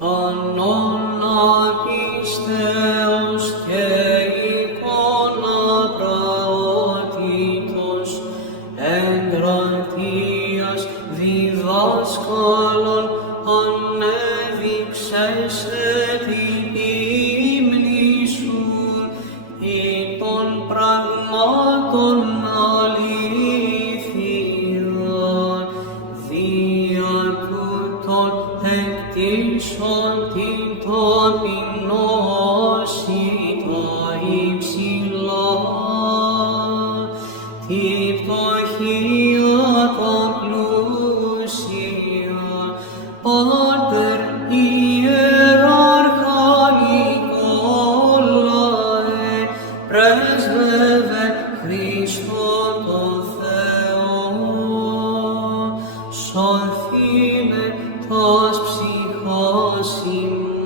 Κανόνα πίστεως και εικόνα πραότητος, εγκρατείας διδάσκαλον ανέδειξες την ύμνη σου, ή των πραγμάτων αλήθειαν, δια τούτων εκτίσσον την ταπεινώση τα υψηλά, τη πτωχία τα πλούσια, Πάτερ ιεραρχαϊκό λαέ, πρέσβευε Χριστό το Θεό, σωθήνε τας ψυχάς ημών.